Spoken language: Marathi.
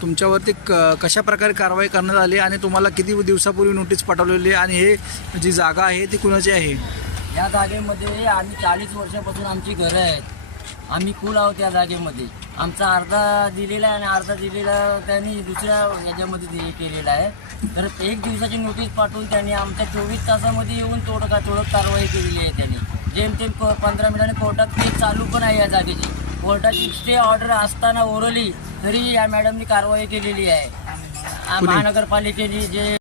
तुमच्यावरती कशा प्रकारे कारवाई करण्यात आली आणि तुम्हाला किती दिवसापूर्वी नोटीस पाठवलेली आणि हे जी जागा आहे ती कुणाची आहे? या जागेमध्ये आम्ही 40 वर्षापासून आमची घरं आहेत. आम्ही कुल आहोत या जागेमध्ये. आमचा अर्धा दिलेला आहे आणि अर्धा दिलेला त्यांनी दुसऱ्या याच्यामध्ये केलेला आहे. तर 1 दिवसाची नोटीस पाठवून त्यांनी आमच्या 24 तासामध्ये येऊन तोडक कारवाई केलेली आहे. त्यांनी जेमतेम 15 मिनिटांनी कोर्टात केस चालू पण आहे या जागेची. कोर्टाची स्टे ऑर्डर असताना ओरली तरी या मॅडमनी कारवाई केलेली आहे. महानगरपालिकेने जे